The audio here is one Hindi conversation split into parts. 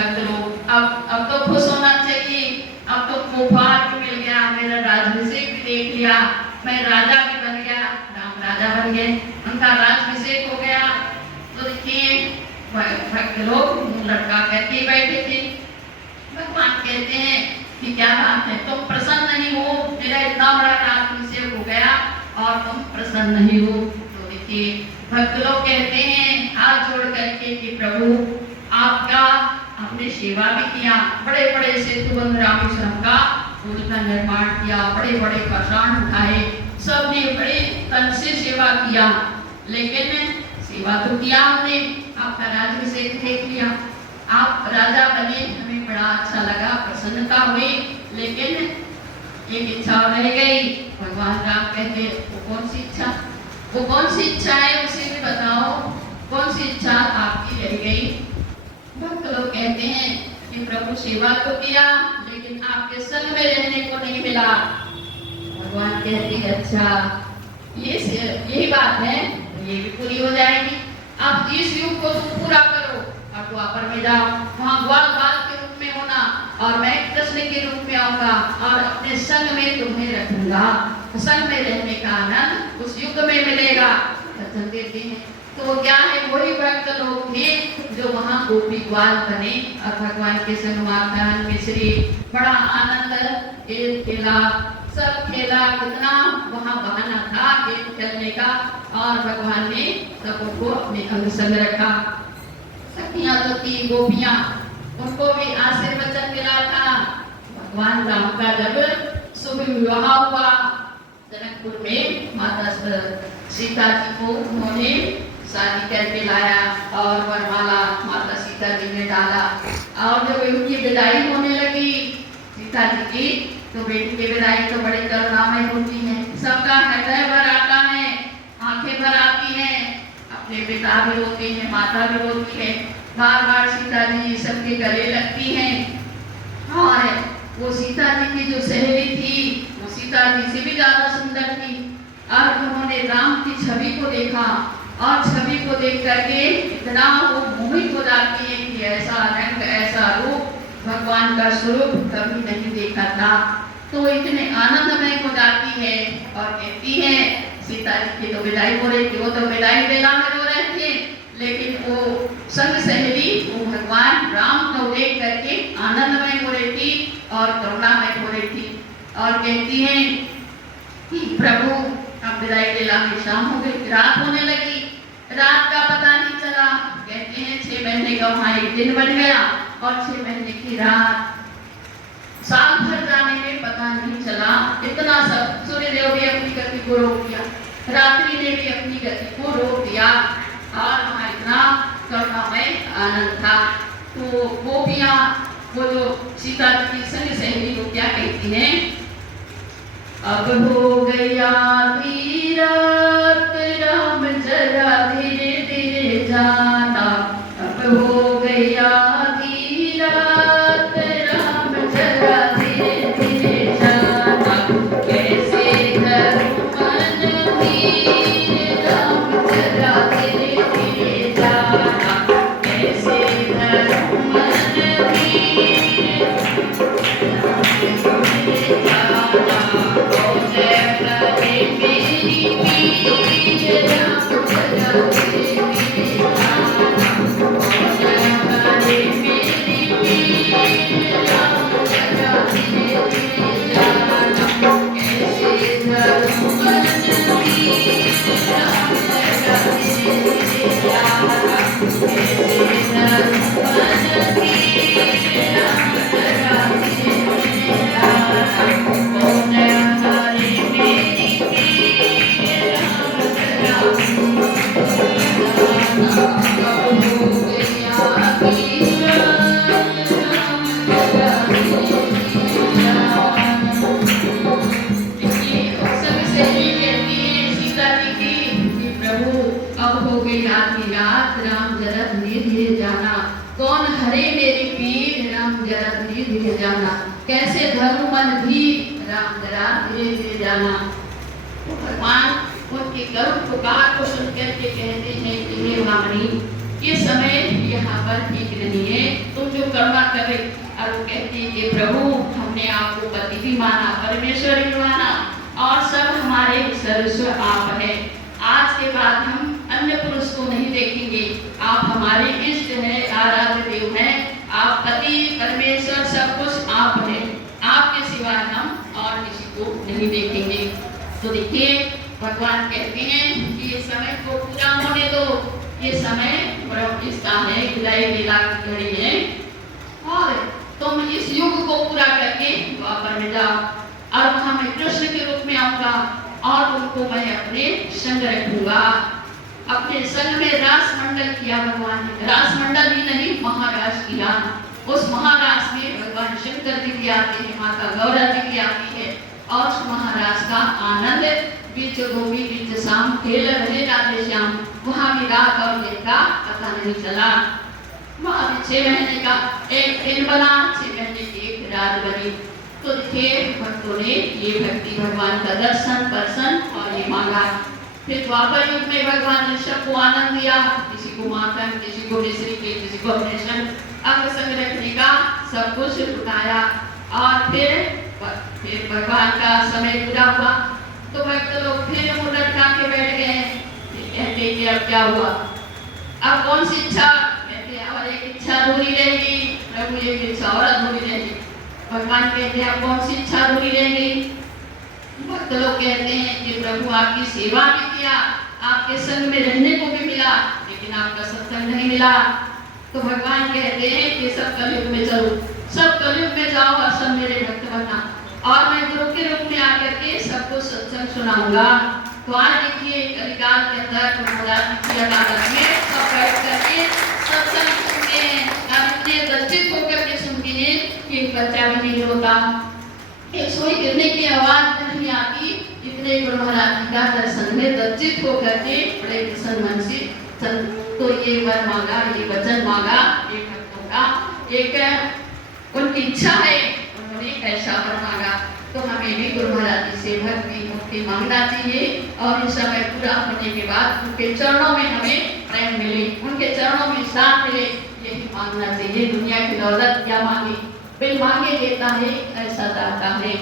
भक्त लोग अब तो खुश होना चाहिए, अब तो मुबारक मिल गया, मेरा राज्याभिषेक भी देख लिया, मैं राजा भी बन गया, राम राजा बन गए, उनका राज्याभिषेक हो गया। तो देखिए भक्त लोग लड़का कहते बैठे थे। भगवान कहते हैं कि क्या बात है, तुम प्रसन्न नहीं हो, मेरा इतना बड़ा राज्याभिषेक हो गया और तुम प्रसन्न नहीं हो। तो देखिए भक्त लोग कहते हैं हाथ जोड़ करके कि प्रभु आपका हमने सेवा भी किया, बड़े बड़े सेतु बंद रामेश्वरम का पुल का निर्माण किया, बड़े बड़े पाषाण उठाए, सबने बड़े तन से सेवा किया, लेकिन सेवा तो किया हमने, आपका राज्याभिषेक देख लिया, आप राजा बने, हमें बड़ा अच्छा लगा, प्रसन्नता हुई, लेकिन एक इच्छा रह गई। भगवान राम कहते वो कौन सी इच्छा, वो कौन सी इच्छा है, उसे भी बताओ, कौन सी इच्छा आपकी रह गई। भक्त लोग कहते हैं कि प्रभु सेवा तो किया, लेकिन आपके संग में रहने को नहीं मिला। भगवान कहते हैं अच्छा यही बात है, ये भी पूरी हो जाएगी। अब इस युग को तुम पूरा करो और द्वापर में जाओ, वहाँ ग्वाल बाल के रूप में होना और मैं कृष्ण के रूप में आऊंगा और अपने संग में तुम्हें रखूंगा, संग में रहने का आनंद उस युग में मिलेगा। वचन देते हैं तो क्या है, वही भक्त लोग थे जो वहाँ गोपी ग्वाल बने और भगवान के संग माखन मिश्री बड़ा आनंद खेला, सब खेला, कितना वहाँ बहाना था खेल खेलने का, और भगवान ने सबको अपने अंग संग रखा। सखियां तो थी गोपियां, उनको भी आशीर्वचन मिला था। भगवान राम का जब शुभ विवाह हुआ जनकपुर में, माता सीता जी को उन्होंने शादी करके लाया और वरमाला माता सीता जी ने डाला, और जब उनकी विदाई होने लगी सीता जी की, तो बेटी की विदाई तो बड़ी करुणामय होती है, सबका हृदय भर आता है, आंखें भर आती हैं, अपने पिता भी रोते हैं, माता भी रोती है, बार बार सीता जी सबके गले लगती हैं। और वो सीता जी की जो सहेली थी वो सीता जी से भी ज्यादा सुंदर थी, और उन्होंने राम की छवि को देखा और छवि को देख करके इतना वो मोहित हो जाती है कि ऐसा रंग ऐसा रूप भगवान का स्वरूप कभी नहीं देखा था। तो इतने आनंदमय हो जाती है और कहती है, सीता जी की तो विदाई हो रही थी, वो तो विदाई बेला में रो रहे थे, लेकिन वो संग सहेली वो भगवान राम को देख करके आनंदमय हो रही थी और करुणामय हो रही थी, और कहती है कि प्रभु अब विदाई बेला में शाम हो गई, रात होने लगी, रात का पता नहीं चला। कहते हैं 6 महीने का वहाँ एक दिन बन गया और 6 महीने की रात, साल भर जाने में पता नहीं चला। इतना सब सूर्यदेव भी अपनी गति को रोक दिया, रात्रि ने भी अपनी गति को रोक दिया, और वहाँ इतना करुणामय आनंद था। तो गोपियाँ वो जो सीता जी की संग सहेली को क्या कहती हैं, अब हो गया रात राम जरा धीरे धीरे जाना, अब हो गया रात राम जरा धीरे धीरे जाना, कैसे करूं मन धीर राम जरा धीरे धीरे जाना, कैसे करूं मन धीर जाना, हो जय करे मेरी पीर राम जरा धीरे धीरे जाना, हो जय करे मेरी पीर राम जरा धीरे धीरे जाना, कैसे करूं मन धीर राम जरा धीरे धीरे जाना, कैसे करूं मन धीर राम जरा धीरे धीरे जाना, हो जय करे मेरी पीर राम जरा धीरे जाना, अब हो गया रात राम जरा धीरे धीरे जाना। देखिए सब सहेली कहती है सीता जी की कि प्रभु अब हो गई रात की रात, राम जरा धीरे धीरे जाना, कौन हरे मेरी पीर राम जरा धीरे धीरे जाना, कैसे धरूं मन धीर राम जरा धीरे धीरे जाना। तो भगवान उनकी करुण पुकार को सुन करके कहते हैं कि हे वामनी ये समय यहाँ पर ठीक नहीं है, तुम जो कर्मा करे। और वो कहती है कि प्रभु हमने आपको पति भी माना, परमेश्वर भी माना और सब हमारे सर्वस्व आप है। आज के बाद हम अन्य पुरुष को नहीं देखेंगे, आप हमारे इष्ट है, आराध्य देव है, आप पति परमेश्वर सब कुछ आप है, आपके सिवा हम और किसी को नहीं देखेंगे। तो देखिए भगवान कहते हैं कि ये समय को पूरा होने दो, ये समय इसका है, विदाई लीला की घड़ी है और तुम इस युग को पूरा करके द्वापर में जाओ और वहां मैं कृष्ण के रूप में आऊंगा और उनको मैं अपने संग रखूंगा। अपने संग में रास मंडल किया भगवान ने, रास मंडल ही नहीं महारास किया। उस महारास में भगवान शंकर जी भी आते हैं, माता गौरा जी भी आती है और उस महारास का आनंद बीच गोपी बीच शाम खेल रहे राधे श्याम। वहां भी रात और दिन का पता नहीं चला। वहां भी 6 महीने का एक दिन बना, 6 महीने की एक रात बनी। तो देखिए भक्तों ने ये भक्ति भगवान का दर्शन परसन और ये मांगा। फिर द्वापर युग में भगवान ने सबको आनंद दिया, किसी को माखन, किसी को मिश्री के, किसी को अपने संग अंग संग रखने का सब कुछ लुटाया। और फिर भगवान का समय पूरा हुआ तो भक्त लोग फिर मुंह लटका के बैठ गए, कहते कि अब क्या हुआ, अब कौन सी इच्छा, कहते और एक इच्छा अधूरी रहेगी, प्रभु एक इच्छा और अधूरी रहेगी। भगवान कहते हैं अब कौन सी इच्छा अधूरी रहेगी। भक्त लोग कहते हैं कि प्रभु आपकी सेवा भी किया, आपके संग में रहने को भी मिला, लेकिन आपका सत्संग नहीं मिला। तो भगवान कहते हैं कि सब कलयुग में चलो, सब कलयुग में जाओ और सब मेरे भक्त बनना और मैं गुरु के रूप में आकर के सबको सत्संग सुनाऊंगा। तो आज देखिए कलिकाल के अंदर महाराज की अदालत में सब बैठ करके सत्संग सुनते हैं और इतने लज्जित होकर के सुनते हैं कि बच्चा भी नहीं होता, एक सोई गिरने की आवाज नहीं आती। इतने गुरु महाराज जी का दर्शन में लज्जित होकर के बड़े प्रसन्न मन से तो ये वर मांगा, ये वचन मांगा एक भक्तों का, एक उनकी इच्छा है, उन्होंने ऐसा वर मांगा। तो हमें भी गुरु महाराज जी से भक्ति मुक्ति मांगना चाहिए और इस समय पूरा होने के बाद उनके चरणों में हमें प्रेम मिले, उनके चरणों में स्थान मिले, यही मांगना चाहिए। दुनिया की दौलत क्या मांगे, बिन मांगे देता है, ऐसा दाता है।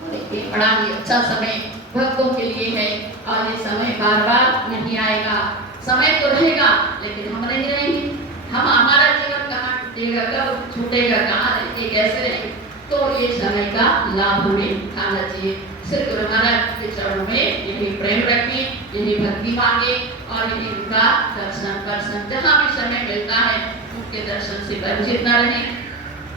तो बड़ा ही अच्छा समय भक्तों के लिए है और ये समय बार बार नहीं आएगा। समय तो रहेगा लेकिन हम नहीं रहेंगे, हम हमारा जीवन कहाँ टूटेगा, कब छूटेगा, कहाँ रहेंगे, कैसे रहेंगे। तो ये समय का लाभ हमें उठाना चाहिए। श्री गुरु महाराज के चरणों में यही प्रेम रखें, यही भक्ति मांगे और यही उनका दर्शन दर्शन जहाँ भी समय मिलता है उनके दर्शन से वंचित न रहे,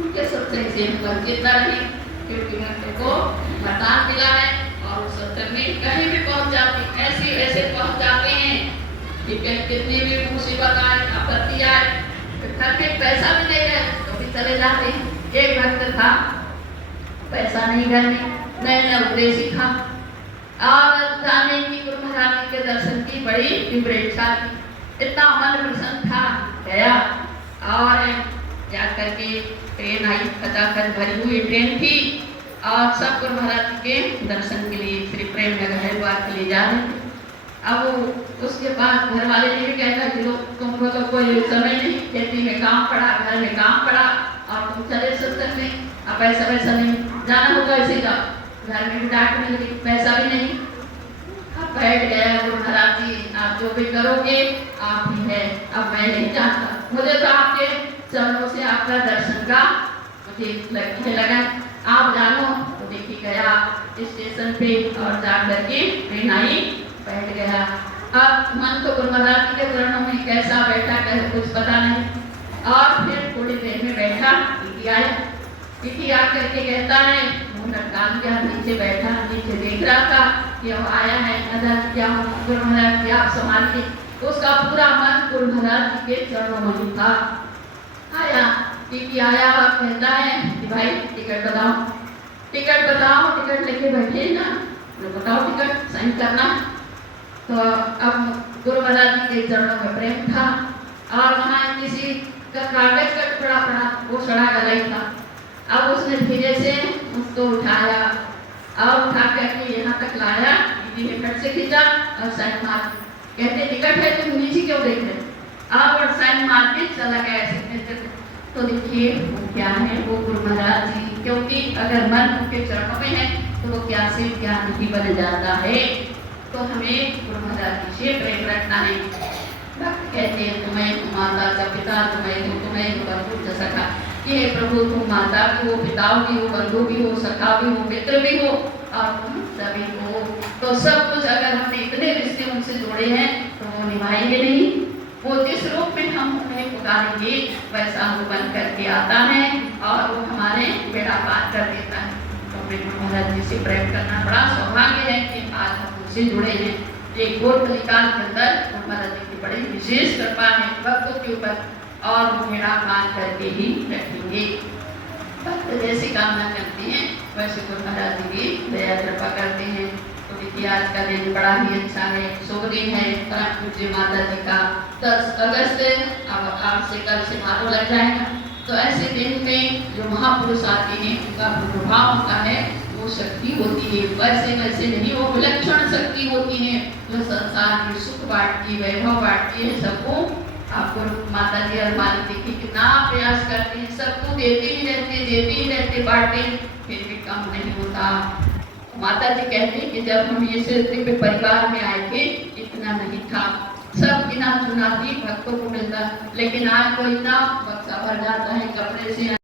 उनके सत्संग से वंचित न रहे, क्योंकि भक्तों को वरदान मिला है और उस सत्संग में कहीं भी पहुँच जाते, ऐसे पहुँच जाते हैं कि कितनी भी मुसीबत आए, आपत्ति आए, घर में पैसा भी नहीं है तो भी चले जाते हैं। एक भक्त था, पैसा नहीं घर में, नया उपदेशी था और जाने की गुरु महाराज जी के दर्शन की बड़ी तीव्र इच्छा थी। इतना मन प्रसन्न था, गया और जा करके ट्रेन आई, खचाखच भरी हुई ट्रेन थी और सब गुरु महाराज जी के दर्शन के लिए श्री प्रेम नगर हरिद्वार के लिए जा रहे थे। अब उसके बाद घर वाले ने भी कहता कि तुमको तो कोई समय नहीं, खेती में काम पड़ा, घर में काम पड़ा और तुम चले सत्संग में, अब पैसा वैसा नहीं, जाना होगा ऐसे जाओ। घर में भी डांट मिल गई, पैसा भी नहीं। अब बैठ गया गुरु महाराज जी, आप जो भी करोगे आप ही है, अब मैं नहीं चाहता, मुझे तो आपके चरणों से आपका दर्शन का मुझे लगने लगा, आप जानो। तो देखिए गया स्टेशन पे और जा करके ट्रेन आई, बैठ गया। अब मन तो गुरु महाराज जी के चरणों में कैसा बैठा कहे कुछ पता नहीं। और फिर थोड़ी देर में बैठा, टीटी आया, टीटी आ करके कहता है, मुंह लटका दिया, नीचे बैठा, नीचे देख रहा था कि अब आया है नजर क्या गुरु महाराज जी आप संभालिए। उसका पूरा मन गुरु महाराज जी के चरणों में था। आया टीटी आया और कहता है कि भाई टिकट बताओ, टिकट बताओ, टिकट लेके बैठे ना, बताओ टिकट साइन करना। तो अब गुरु महाराज जी के चरणों में प्रेम था और वहाँ किसी का कागज का टुकड़ा पड़ा, वो सड़ा गला ही था। अब उसने धीरे से उसको उठाया और उठा करके यहाँ तक लाया, दीदी ने फट से खींचा और साइन मार। कहते टिकट है, तुम नीचे क्यों देख रहे, और साइन मार के चला गया सिग्नेचर। तो देखिए वो क्या है, वो गुरु महाराज जी, क्योंकि अगर मन उनके चरणों में है तो वो क्या से क्या नहीं बन जाता है। तो हमें गुरु महाराज जी से प्रेम रखना है। भक्त कहते हैं तुम्हें तुम माता का पिता, तुम्हें बंधु का सखा। ये प्रभु तुम माता भी हो, पिता भी हो, बंधु भी हो, सखा भी हो, मित्र भी हो और तुम सभी हो। तो सब कुछ अगर हमने इतने रिश्ते उनसे जोड़े हैं तो वो निभाएंगे नहीं। वो जिस रूप में हम उन्हें पुकारेंगे वैसा वो बन करके आता है और वो हमारे बेड़ा पार कर देता है। तो अपने गुरु महाराज जी से प्रेम करना बड़ा सौभाग्य है कि आज हम उनसे जुड़े हैं। एक घोर कलिकाल के अंदर गुरु महाराज जी की बड़ी विशेष कृपा है भक्तों के ऊपर और वो बेड़ा पार करके ही रखेंगे। भक्त जैसी कामना करते हैं वैसे गुरु महाराज जी भी दया कृपा करते हैं। तो देखिए आज का दिन बड़ा ही अच्छा है, शुभ दिन है। परम पूज्य माता जी का 10 अगस्त अब आज से कल से मानो लग जाएगा। तो ऐसे दिन में जो महापुरुष आते हैं उनका प्रभाव होता है, वो शक्ति होती है। वैसे वैसे नहीं, वो विलक्षण शक्ति होती है जो संसार की सुख बांटती, वैभव बांटती है सबको। आपको माता जी और मालिक देखिए कितना प्रयास करते हैं, सबको देते ही रहते बांटते, फिर भी कम नहीं होता। माता जी कहते हैं कि जब हम ये दिव्य परिवार में आए थे इतना नहीं था, सब गिना चुना भी भक्तों को मिलता, लेकिन आज तो इतना बक्सा भर जाता है कपड़े से।